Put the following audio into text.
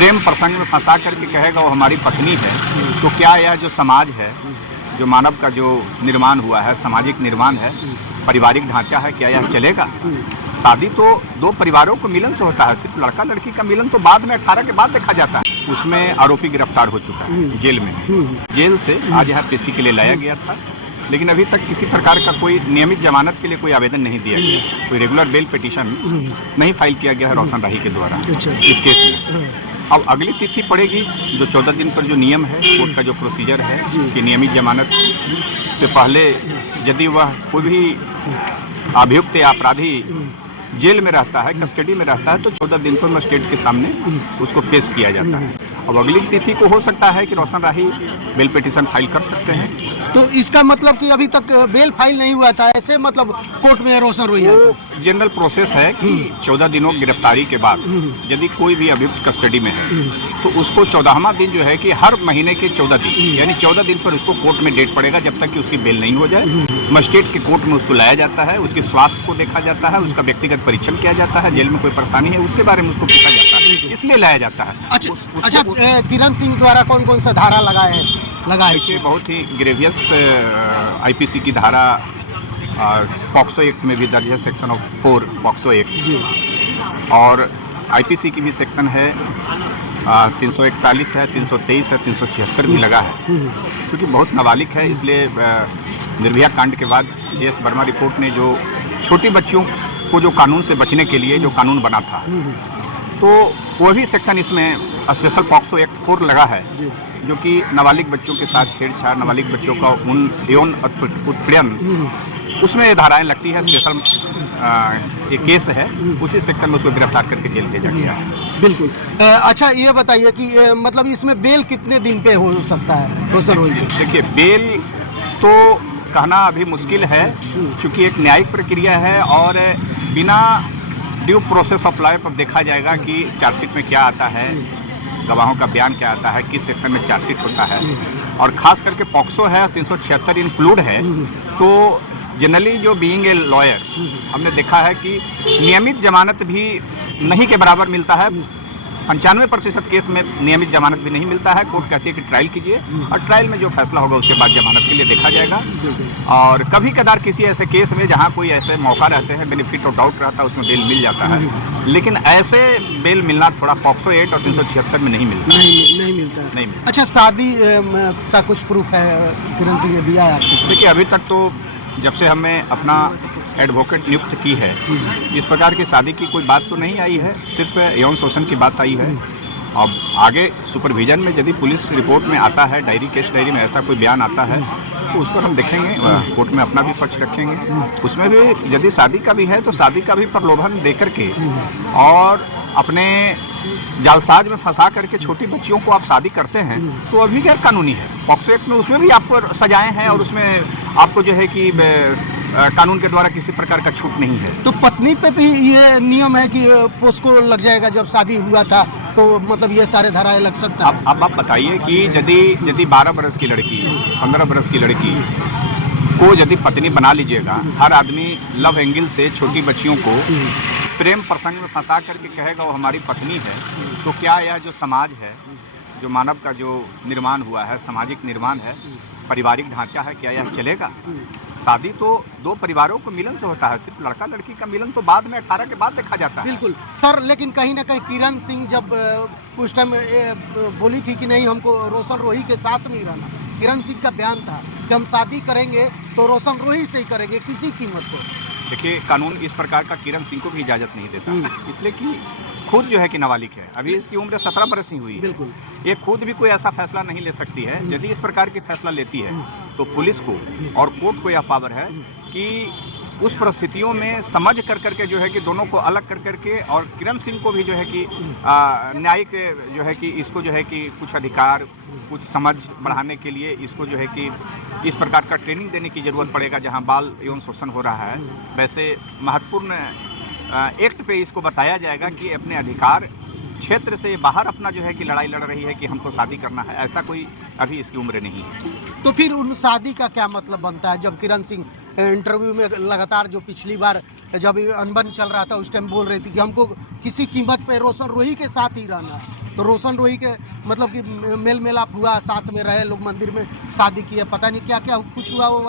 प्रेम प्रसंग में फंसा करके कहेगा वो हमारी पत्नी है, तो क्या यह जो समाज है, जो मानव का जो निर्माण हुआ है, सामाजिक निर्माण है, पारिवारिक ढांचा है, क्या यह चलेगा? शादी तो दो परिवारों को मिलन से होता है, सिर्फ लड़का लड़की का मिलन तो बाद में 18 के बाद देखा जाता है। उसमें आरोपी गिरफ्तार हो चुका है जेल में। जेल से आज यहाँ पेशी के लिए लाया गया था, लेकिन अभी तक किसी प्रकार का कोई नियमित जमानत के लिए कोई आवेदन नहीं दिया गया, कोई रेगुलर बेल पिटीशन नहीं फाइल किया गया है रोशन राही के द्वारा इस केस में। अब अगली तिथि पड़ेगी जो 14 दिन पर जो नियम है, कोर्ट का जो प्रोसीजर है कि नियमित जमानत से पहले यदि वह कोई भी अभियुक्त या अपराधी जेल में रहता है, कस्टडी में रहता है, तो 14 दिन पर मजिस्ट्रेट के सामने उसको पेश किया जाता है। अब अगली तिथि को हो सकता है कि रोशन राही बेल पिटीशन फाइल कर सकते हैं। तो इसका मतलब कि अभी तक बेल फाइल नहीं हुआ था, ऐसे मतलब कोर्ट में रोशन रोही वो जनरल प्रोसेस है कि 14 दिनों गिरफ्तारी के बाद यदि कोई भी अभियुक्त कस्टडी में है तो उसको 14वां दिन जो है कि हर महीने के 14 दिन यानी 14 दिन पर उसको कोर्ट में डेट पड़ेगा, जब तक कि उसकी बेल नहीं हो जाए। मजिस्ट्रेट के कोर्ट में उसको लाया जाता है, उसके स्वास्थ्य को देखा जाता है, उसका व्यक्तिगत परीक्षण किया जाता है, जेल में कोई परेशानी है उसके बारे में उसको पूछा जाता है, इसलिए लाया जाता है। अच्छा, किरण सिंह द्वारा कौन कौन सा धारा लगाए इसे बहुत ही ग्रेवियस आईपीसी की धारा पॉक्सो एक्ट में भी दर्ज है, सेक्शन ऑफ 4 पॉक्सो एक्ट, और आईपीसी की भी सेक्शन है 341 है, 323 है, 376 भी लगा है। क्योंकि बहुत नाबालिग है, इसलिए निर्भया कांड के बाद जेएस वर्मा रिपोर्ट ने जो छोटी बच्चियों को जो कानून से बचने के लिए जो कानून बना था, तो वो भी सेक्शन इसमें स्पेशल पॉक्सो एक्ट 4 लगा है, जो कि नाबालिग बच्चों के साथ छेड़छाड़, नाबालिग बच्चों का यौन उत्पीड़न, उसमें ये धाराएं लगती है। स्पेशल ये केस है, उसी सेक्शन में उसको गिरफ्तार करके जेल भेजा गया है। बिल्कुल। अच्छा, ये बताइए कि मतलब इसमें बेल कितने दिन पे हो सकता है रोशन रोही? देखिए, बेल तो कहना अभी मुश्किल है, क्योंकि एक न्यायिक प्रक्रिया है और बिना ड्यू प्रोसेस ऑफ लॉ पर देखा जाएगा कि चार्जशीट में क्या आता है, गवाहों का बयान क्या आता है, किस सेक्शन में चार्जशीट होता है, और ख़ास करके पॉक्सो है 376 इंक्लूड है। तो जनरली जो बीइंग ए लॉयर हमने देखा है कि नियमित जमानत भी नहीं के बराबर मिलता है। 95% केस में नियमित जमानत भी नहीं मिलता है। कोर्ट कहती है कि ट्रायल कीजिए, और ट्रायल में जो फैसला होगा उसके बाद जमानत के लिए देखा जाएगा। और कभी कदार किसी ऐसे केस में जहां कोई ऐसे मौका रहते हैं, बेनिफिट ऑफ डाउट रहता है, उसमें बेल मिल जाता है, लेकिन ऐसे बेल मिलना थोड़ा पॉक्सो 8 और 376 में नहीं मिलता नहीं मिलता। अच्छा, शादी का कुछ प्रूफ है किरण सिंह ने दिया है आपको? देखिए, अभी तक तो जब से हमने अपना एडवोकेट नियुक्त की है, इस प्रकार की शादी की कोई बात तो नहीं आई है, सिर्फ यौन शोषण की बात आई है। अब आगे सुपरविजन में यदि पुलिस रिपोर्ट में आता है, केस डायरी में ऐसा कोई बयान आता है, तो उस पर हम देखेंगे, कोर्ट में अपना भी पक्ष रखेंगे। उसमें भी यदि शादी का भी है तो शादी का भी प्रलोभन दे करके और अपने जालसाज में फंसा करके छोटी बच्चियों को आप शादी करते हैं तो अभी गैर कानूनी है। पॉक्सो एक्ट में उसमें भी आपको सजाएं हैं और उसमें आपको जो है कि कानून के द्वारा किसी प्रकार का छूट नहीं है। तो पत्नी पे भी ये नियम है कि पोस्को लग जाएगा, जब शादी हुआ था तो मतलब ये सारे धाराएं लग सकता है। अब आप बताइए कि यदि 12 बरस की लड़की, 15 बरस की लड़की को यदि पत्नी बना लीजिएगा, हर आदमी लव एंगल से छोटी बच्चियों को प्रेम प्रसंग में फंसा करके कहेगा वो हमारी पत्नी है, तो क्या यह जो समाज है, जो मानव का जो निर्माण हुआ है, सामाजिक निर्माण है, पारिवारिक ढांचा है, क्या यह चलेगा? शादी तो दो परिवारों को मिलन से होता है, सिर्फ लड़का लड़की का मिलन तो बाद में 18 के बाद देखा जाता है। बिल्कुल सर, लेकिन कहीं ना कहीं किरण सिंह जब उस टाइम बोली थी कि नहीं, हमको रोशन रोही के साथ में ही रहना, किरण सिंह का बयान था कि हम शादी करेंगे तो रोशन रोही से ही करेंगे, किसी कीमत पर। देखिए, कानून इस प्रकार का किरण सिंह को भी इजाज़त नहीं देता, इसलिए कि खुद जो है कि नाबालिग है, अभी इसकी उम्र 17 बरस ही हुई है। बिल्कुल, ये खुद भी कोई ऐसा फैसला नहीं ले सकती है। यदि इस प्रकार की फैसला लेती है तो पुलिस को और कोर्ट को यह पावर है कि उस परिस्थितियों में समझ कर करके जो है कि दोनों को अलग कर करके, और किरण सिंह को भी जो है कि न्यायिक जो है कि इसको जो है कि कुछ अधिकार, कुछ समझ बढ़ाने के लिए इसको जो है कि इस प्रकार का ट्रेनिंग देने की ज़रूरत पड़ेगा। जहां बाल यौन शोषण हो रहा है, वैसे महत्वपूर्ण एक्ट पे इसको बताया जाएगा कि अपने अधिकार क्षेत्र से बाहर अपना जो है कि लड़ाई लड़ रही है कि हमको शादी करना है, ऐसा कोई अभी इसकी उम्र नहीं है। तो फिर उन शादी का क्या मतलब बनता है? जब किरण सिंह इंटरव्यू में लगातार, जो पिछली बार जब ये अनबन चल रहा था उस टाइम बोल रही थी कि हमको किसी कीमत पे रोशन रोही के साथ ही रहना है, तो रोशन रोही के मतलब कि मेल मिलाप हुआ, साथ में रहे लोग, मंदिर में शादी किए, पता नहीं क्या क्या कुछ हुआ वो